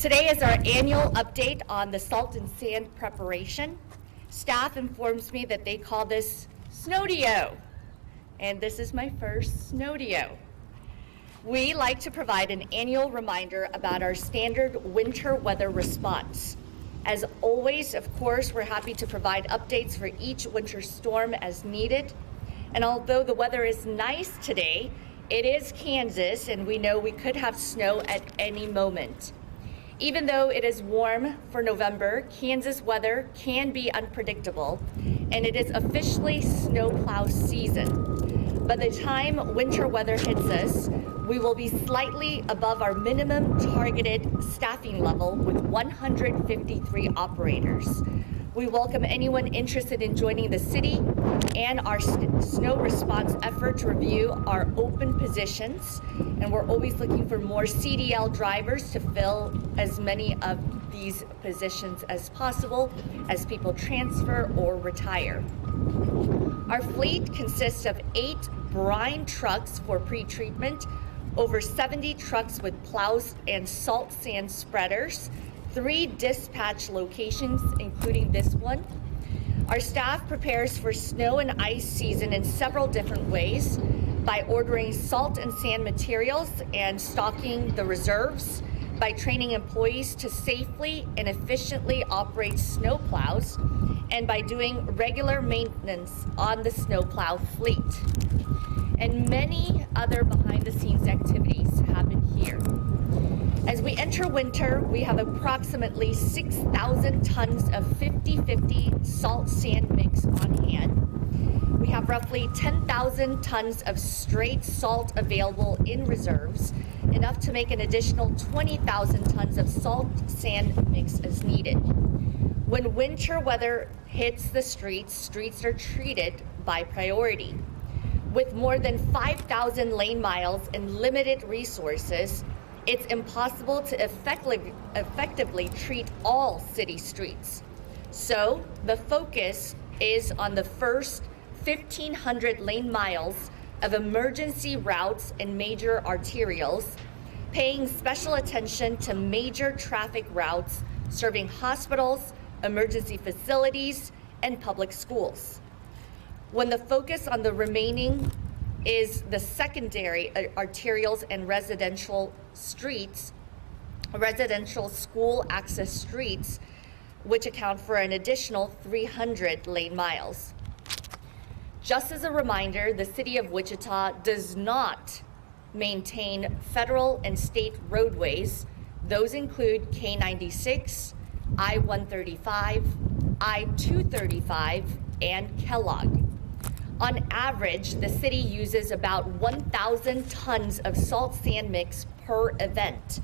Today is our annual update on the salt and sand preparation. Staff informs me that they call this Snowdio, and this is my first Snowdio. We like to provide an annual reminder about our standard winter weather response. As always, of course, we're happy to provide updates for each winter storm as needed. And although the weather is nice today, it is Kansas, and we know we could have snow at any moment. Even though it is warm for November, Kansas weather can be unpredictable, and it is officially snowplow season. By the time winter weather hits us, we will be slightly above our minimum targeted staffing level with 153 operators. We welcome anyone interested in joining the city and our snow response effort to review our open positions. And we're always looking for more CDL drivers to fill as many of these positions as possible as people transfer or retire. Our fleet consists of 8 brine trucks for pre-treatment, over 70 trucks with plows and salt sand spreaders, 3 dispatch locations, including this one. Our staff prepares for snow and ice season in several different ways by ordering salt and sand materials and stocking the reserves, by training employees to safely and efficiently operate snow plows, and by doing regular maintenance on the snowplow fleet. And many other behind-the-scenes activities happen here. As we enter winter, we have approximately 6,000 tons of 50-50 salt sand mix on hand. We have roughly 10,000 tons of straight salt available in reserves, enough to make an additional 20,000 tons of salt sand mix as needed. When winter weather hits the streets are treated by priority. With more than 5,000 lane miles and limited resources, it's impossible to effectively treat all city streets. So the focus is on the first 1,500 lane miles of emergency routes and major arterials, paying special attention to major traffic routes serving hospitals, emergency facilities, and public schools. When the focus on the remaining is the secondary arterials and residential school access streets, which account for an additional 300 lane miles. Just as a reminder, the city of Wichita does not maintain federal and state roadways. Those include K-96, I-135, I-235, and Kellogg. On average, the city uses about 1,000 tons of salt sand mix per event.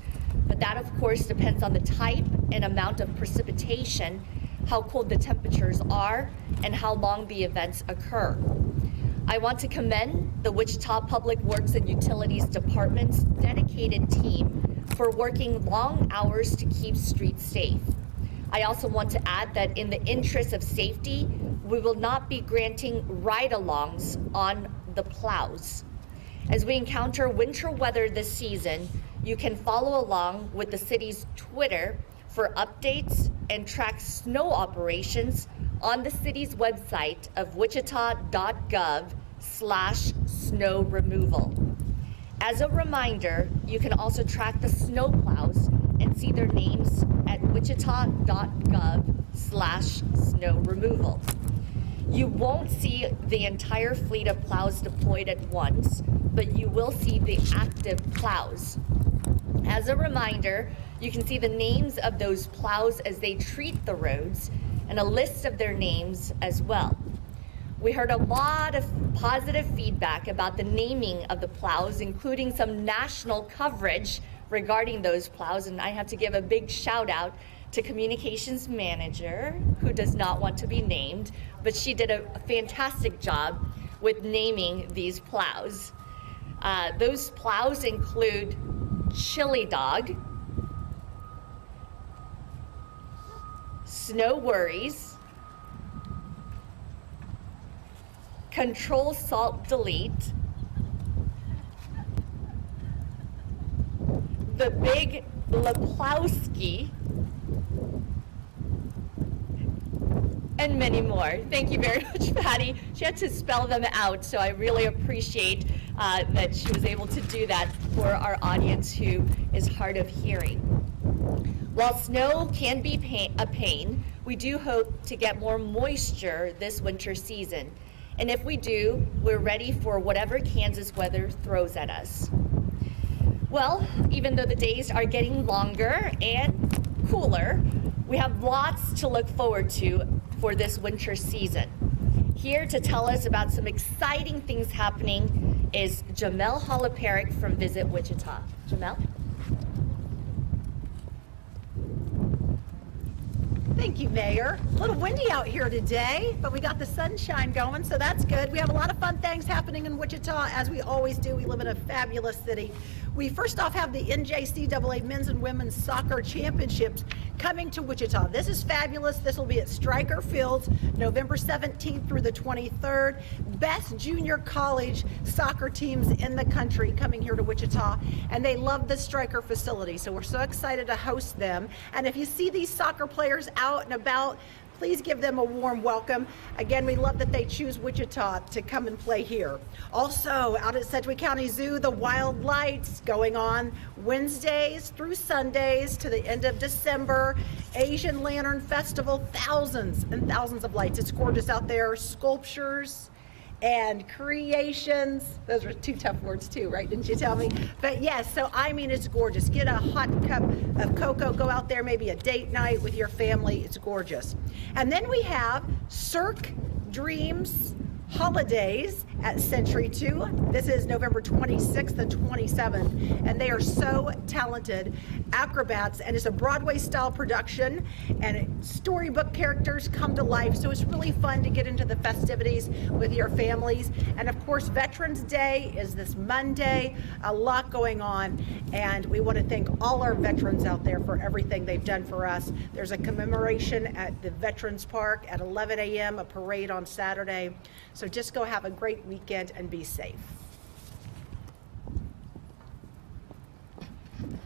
But that, of course, depends on the type and amount of precipitation, how cold the temperatures are, and how long the events occur. I want to commend the Wichita Public Works and Utilities Department's dedicated team for working long hours to keep streets safe. I also want to add that in the interest of safety, we will not be granting ride-alongs on the plows. As we encounter winter weather this season, you can follow along with the city's Twitter for updates and track snow operations on the city's website of wichita.gov/snow removal. As a reminder, you can also track the snow plows and see their names at wichita.gov/snow removal. You won't see the entire fleet of plows deployed at once, but you will see the active plows. As a reminder, you can see the names of those plows as they treat the roads and a list of their names as well. We heard a lot of positive feedback about the naming of the plows, including some national coverage regarding those plows, and I have to give a big shout out to communications manager, who does not want to be named, but she did a fantastic job with naming these plows. Those plows include Chili Dog, Snow Worries, Control Salt Delete, the Big Leplowski, and many more. Thank you very much, Patty. She had to spell them out, so I really appreciate that she was able to do that for our audience who is hard of hearing. While snow can be a pain, we do hope to get more moisture this winter season. And if we do, we're ready for whatever Kansas weather throws at us. Well, even though the days are getting longer and cooler, we have lots to look forward to for this winter season. Here to tell us about some exciting things happening is Jamel Holoparik from Visit Wichita. Jamel? Thank you, Mayor. A little windy out here today, but we got the sunshine going, so that's good. We have a lot of fun things happening in Wichita, as we always do. We live in a fabulous city. We first off have the NJCAA Men's and Women's Soccer Championships coming to Wichita. This is fabulous. This will be at Stryker Fields, November 17th through the 23rd. Best junior college soccer teams in the country coming here to Wichita, and they love the Stryker facility, so we're so excited to host them. And if you see these soccer players out and about, please give them a warm welcome. Again, we love that they choose Wichita to come and play here. Also, out at Sedgwick County Zoo, the Wild Lights going on Wednesdays through Sundays to the end of December. Asian Lantern Festival, thousands and thousands of lights. It's gorgeous out there. Sculptures and creations. Those are two tough words too, right? Didn't you tell me? But yes, so I mean, it's gorgeous. Get a hot cup of cocoa, go out there, maybe a date night with your family. It's gorgeous. And then we have Cirque Dreams Holidays at Century 2. This is November 26th and 27th, and they are so talented acrobats, and it's a Broadway style production, and storybook characters come to life, so it's really fun to get into the festivities with your families. And of course, Veterans Day is this Monday, a lot going on, and we want to thank all our veterans out there for everything they've done for us. There's a commemoration at the Veterans Park at 11 a.m., a parade on Saturday. So just go have a great weekend and be safe.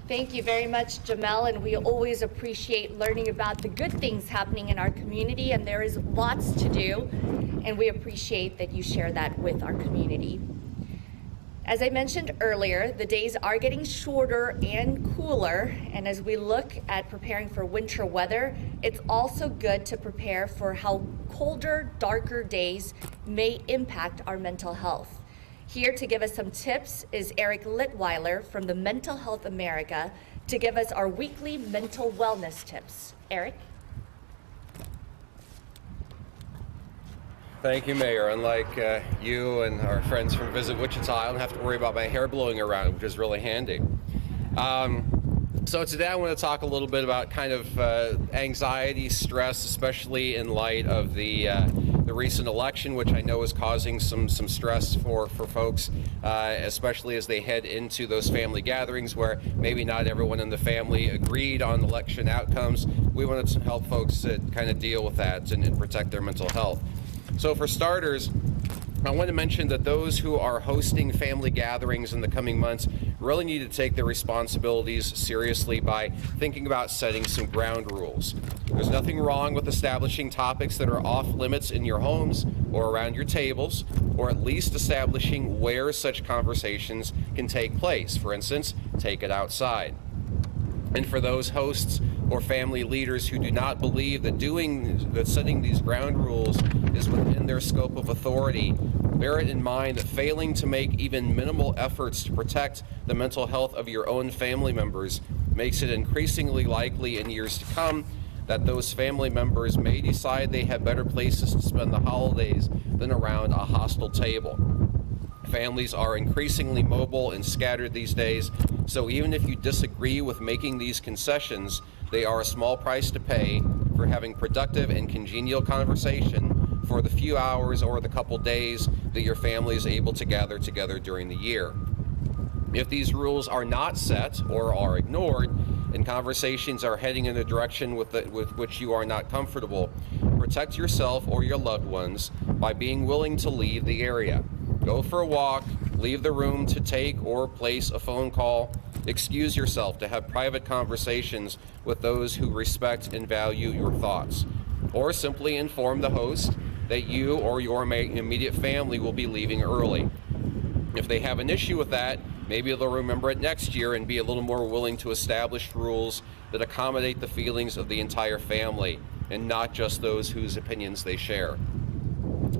Thank you very much, Jamel, and we always appreciate learning about the good things happening in our community, and there is lots to do, and we appreciate that you share that with our community. As I mentioned earlier, the days are getting shorter and cooler, and as we look at preparing for winter weather, it's also good to prepare for how colder, darker days may impact our mental health. Here to give us some tips is Eric Litweiler from the Mental Health America to give us our weekly mental wellness tips. Eric? Thank you, Mayor. Unlike you and our friends from Visit Wichita, I don't have to worry about my hair blowing around, which is really handy. So today I want to talk a little bit about kind of anxiety, stress, especially in light of the recent election, which I know is causing some stress for folks, especially as they head into those family gatherings where maybe not everyone in the family agreed on election outcomes. We wanted to help folks kind of deal with that and protect their mental health. So for starters, I want to mention that those who are hosting family gatherings in the coming months really need to take their responsibilities seriously by thinking about setting some ground rules. There's nothing wrong with establishing topics that are off limits in your homes or around your tables, or at least establishing where such conversations can take place. For instance, take it outside. And for those hosts or family leaders who do not believe that setting these ground rules is within their scope of authority, bear it in mind that failing to make even minimal efforts to protect the mental health of your own family members makes it increasingly likely in years to come that those family members may decide they have better places to spend the holidays than around a hostile table. Families are increasingly mobile and scattered these days, so even if you disagree with making these concessions, they are a small price to pay for having productive and congenial conversation for the few hours or the couple days that your family is able to gather together during the year. If these rules are not set or are ignored, and conversations are heading in a direction with which you are not comfortable, protect yourself or your loved ones by being willing to leave the area. Go for a walk, leave the room to take or place a phone call, Excuse yourself to have private conversations with those who respect and value your thoughts. Or simply inform the host that you or your immediate family will be leaving early. If they have an issue with that, maybe they'll remember it next year and be a little more willing to establish rules that accommodate the feelings of the entire family and not just those whose opinions they share.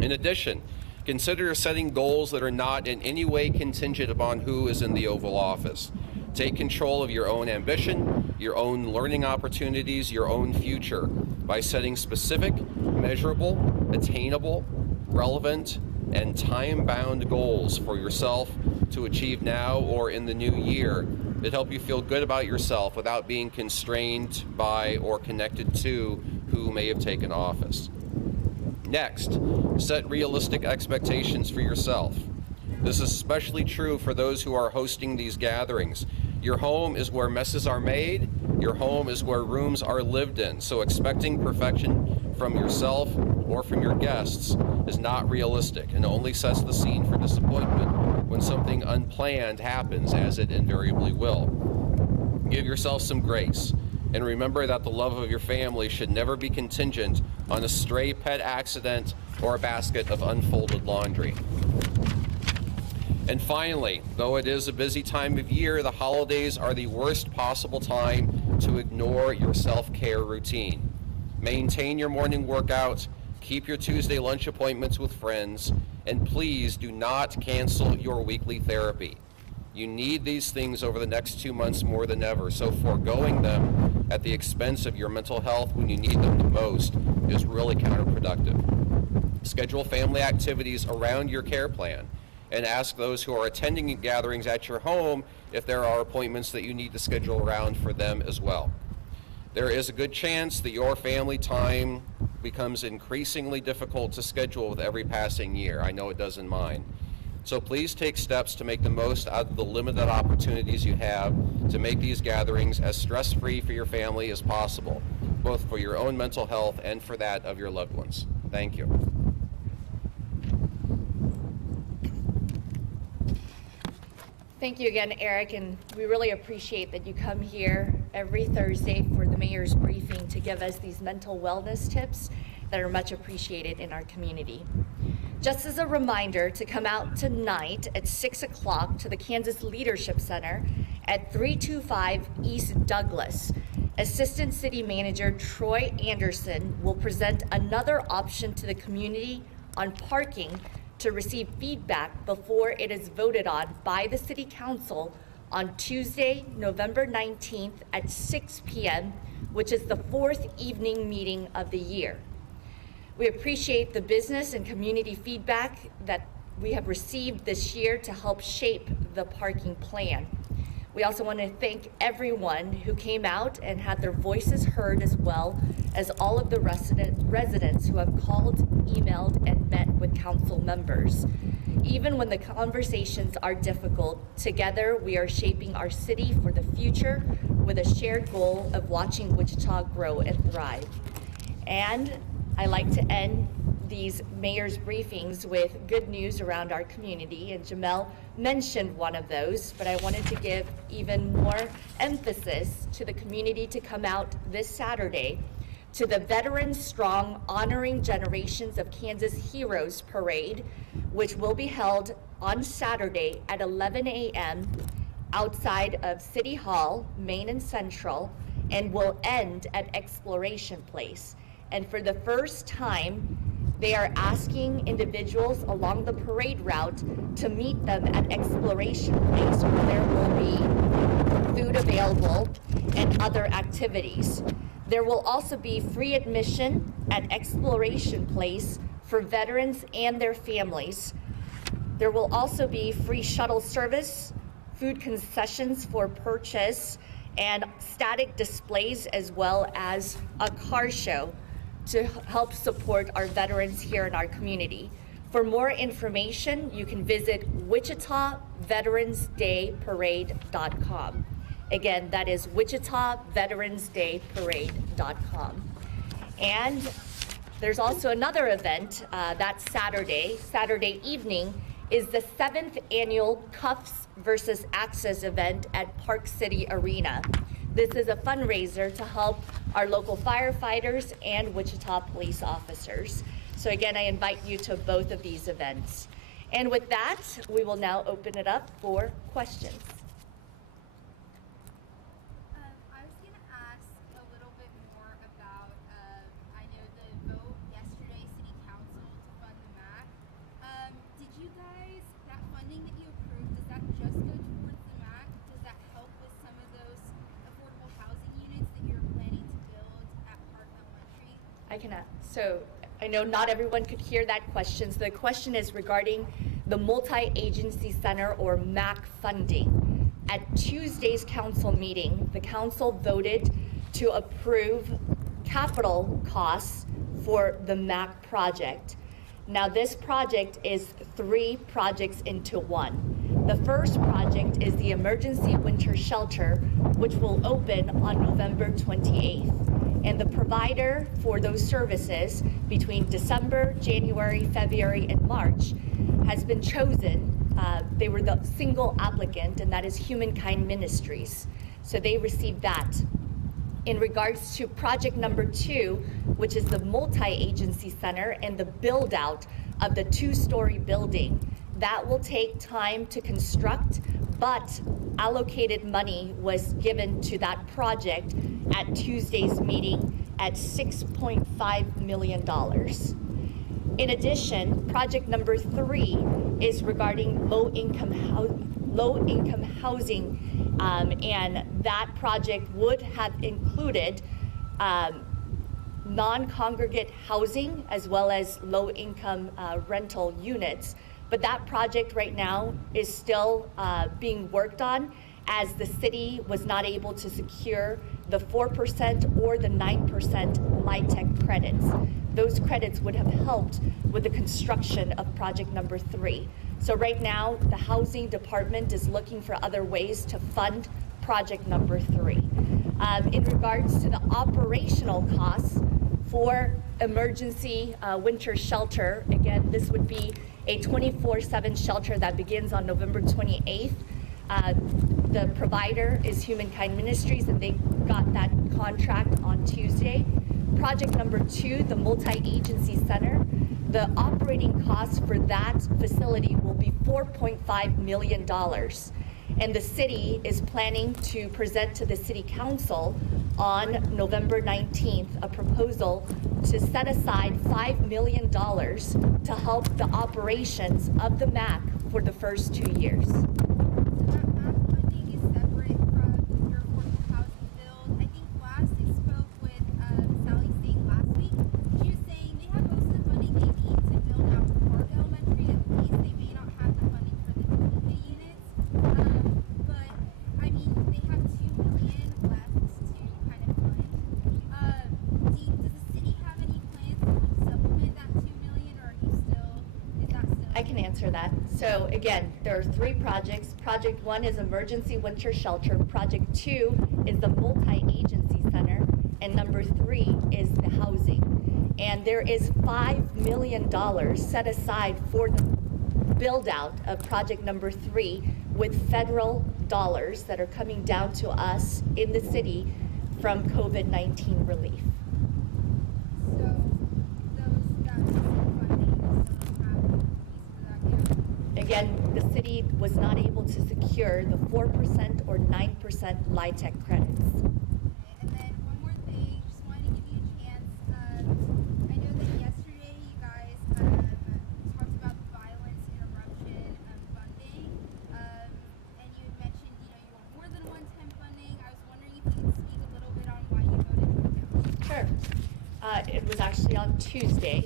In addition, consider setting goals that are not in any way contingent upon who is in the Oval Office. Take control of your own ambition, your own learning opportunities, your own future by setting specific, measurable, attainable, relevant, and time-bound goals for yourself to achieve now or in the new year that help you feel good about yourself without being constrained by or connected to who may have taken office. Next, set realistic expectations for yourself. This is especially true for those who are hosting these gatherings. Your home is where messes are made. Your home is where rooms are lived in. So expecting perfection from yourself or from your guests is not realistic and only sets the scene for disappointment when something unplanned happens, as it invariably will. Give yourself some grace. And remember that the love of your family should never be contingent on a stray pet accident or a basket of unfolded laundry. And finally, though it is a busy time of year, the holidays are the worst possible time to ignore your self-care routine. Maintain your morning workout, keep your Tuesday lunch appointments with friends, and please do not cancel your weekly therapy. You need these things over the next 2 months more than ever, so foregoing them at the expense of your mental health when you need them the most is really counterproductive. Schedule family activities around your care plan and ask those who are attending gatherings at your home if there are appointments that you need to schedule around for them as well. There is a good chance that your family time becomes increasingly difficult to schedule with every passing year. I know it does in mine. So please take steps to make the most out of the limited opportunities you have to make these gatherings as stress-free for your family as possible, both for your own mental health and for that of your loved ones. Thank you. Thank you again, Eric, and we really appreciate that you come here every Thursday for the mayor's briefing to give us these mental wellness tips that are much appreciated in our community. Just as a reminder to come out tonight at 6 o'clock to the Kansas Leadership Center at 325 East Douglas. Assistant City Manager Troy Anderson will present another option to the community on parking to receive feedback before it is voted on by the City Council on Tuesday, November 19th at 6 p.m., which is the fourth evening meeting of the year. We appreciate the business and community feedback that we have received this year to help shape the parking plan. We also want to thank everyone who came out and had their voices heard, as well as all of the residents who have called, emailed, and met with council members. Even when the conversations are difficult, together we are shaping our city for the future with a shared goal of watching Wichita grow and thrive. And I like to end these mayor's briefings with good news around our community, and Jamel mentioned one of those, but I wanted to give even more emphasis to the community to come out this Saturday to the Veterans Strong Honoring Generations of Kansas Heroes Parade, which will be held on Saturday at 11 a.m. outside of City Hall, Main and Central, and will end at Exploration Place. And for the first time, they are asking individuals along the parade route to meet them at Exploration Place, where there will be food available and other activities. There will also be free admission at Exploration Place for veterans and their families. There will also be free shuttle service, food concessions for purchase, and static displays, as well as a car show to help support our veterans here in our community. For more information, you can visit WichitaVeteransDayParade.com. Again, that is WichitaVeteransDayParade.com. And there's also another event that Saturday evening is the 7th annual Cuffs versus Access event at Park City Arena. This is a fundraiser to help our local firefighters and Wichita police officers. So again, I invite you to both of these events. And with that, we will now open it up for questions. I was going to ask a little bit more about, I know the vote yesterday, City Council to fund the MAC. Did you guys, that funding that you approved, does that just go towards the MAC? Does that help with some of those affordable housing units that you're planning to build at Park Elementary? I can so I know not everyone could hear that question. So the question is regarding the Multi-Agency Center or MAC funding. At Tuesday's council meeting, the council voted to approve capital costs for the MAC project. Now this project is 3 projects into one. The first project is the emergency winter shelter, which will open on November 28th. And the provider for those services between December, January, February, and March has been chosen. They were the single applicant, and that is Humankind Ministries. So they received that. In regards to project number 2, which is the multi-agency center and the build out of the 2-story building, that will take time to construct, but allocated money was given to that project at Tuesday's meeting at $6.5 million. In addition, project number 3 is regarding low-income housing, and that project would have included non-congregate housing as well as low-income rental units. But that project right now is still being worked on, as the city was not able to secure the 4% or the 9% LIHTC credits. Those credits would have helped with the construction of project number 3. So right now, the housing department is looking for other ways to fund project number 3. In regards to the operational costs for emergency winter shelter, again, this would be a 24/7 shelter that begins on November 28th. The provider is Humankind Ministries, and they got that contract on Tuesday. Project number 2, the multi-agency center, the operating costs for that facility will be $4.5 million. And the city is planning to present to the city council on November 19th a proposal to set aside $5 million to help the operations of the MAC for the first 2 years. So that MAC funding is separate from your affordable housing build. I think last I spoke with Sally Singh last week. She was saying they have most of the funding they need to build out Park Elementary. At least they may not have the funding for the community units. But I mean, they have $2 million left to kind of fund. Does the city have any plans to help supplement that $2 million, or are you still? Is that still? I can answer that. So again, there are 3 projects. Project 1 is emergency winter shelter. Project 2 is the multi-agency center. And number 3 is the housing. And there is $5 million set aside for the build out of project number 3 with federal dollars that are coming down to us in the city from COVID-19 relief. So that funding still have a piece for that yet? Again, the city was not able to secure the 4% or 9% LIHTC credits. And then one more thing, just wanted to give you a chance. I know that yesterday you guys talked about the violence interruption funding, and you had mentioned you want more than one-time funding. I was wondering if you could speak a little bit on why you voted no. Sure. It was actually on Tuesday.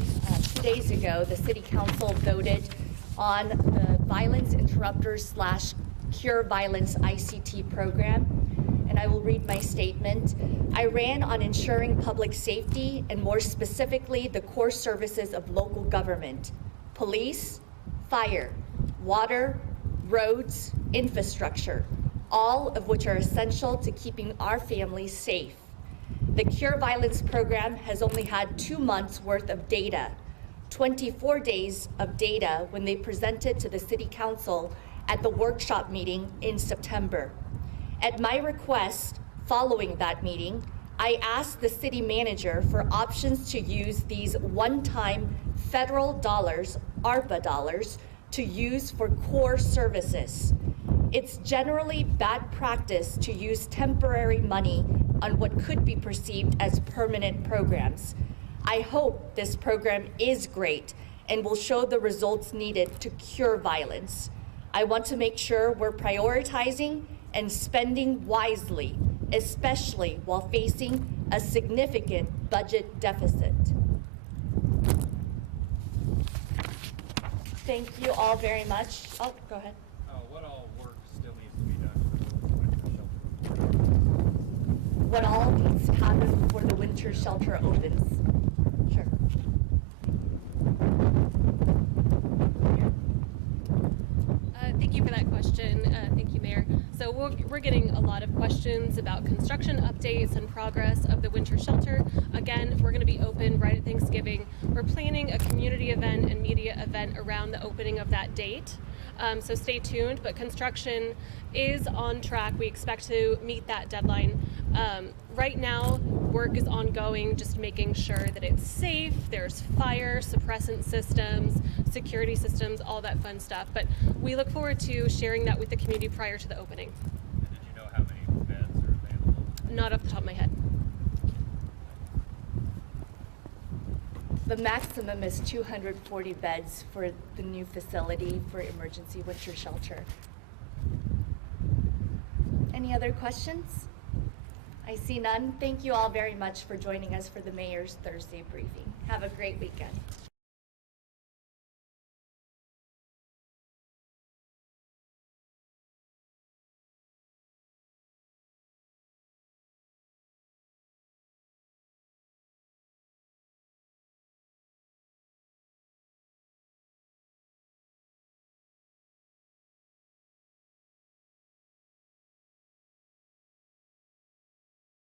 2 days ago, the city council voted on the violence interrupters / cure violence ICT program. And I will read my statement. I ran on ensuring public safety and more specifically the core services of local government, police, fire, water, roads, infrastructure, all of which are essential to keeping our families safe. The Cure Violence program has only had 2 months worth of data, 24 days of data when they presented to the City Council at the workshop meeting in September. At my request, following that meeting, I asked the city manager for options to use these one-time federal dollars, ARPA dollars, to use for core services. It's generally bad practice to use temporary money on what could be perceived as permanent programs. I hope this program is great and will show the results needed to cure violence. I want to make sure we're prioritizing and spending wisely, especially while facing a significant budget deficit. Thank you all very much. Oh, go ahead. What all work still needs to be done for the winter shelter? What all needs to happen before the winter shelter opens? Sure. Thank you for that question. Thank you, Mayor. So we're getting a lot of questions about construction updates and progress of the winter shelter. Again, we're going to be open right at Thanksgiving. We're planning a community event and media event around the opening of that date. So stay tuned, but construction is on track. We expect to meet that deadline. Right now, work is ongoing, just making sure that it's safe. There's fire suppressant systems, security systems, all that fun stuff. But we look forward to sharing that with the community prior to the opening. And did you know how many beds are available? Not off the top of my head. The maximum is 240 beds for the new facility for emergency winter shelter. Any other questions? I see none. Thank you all very much for joining us for the Mayor's Thursday briefing. Have a great weekend.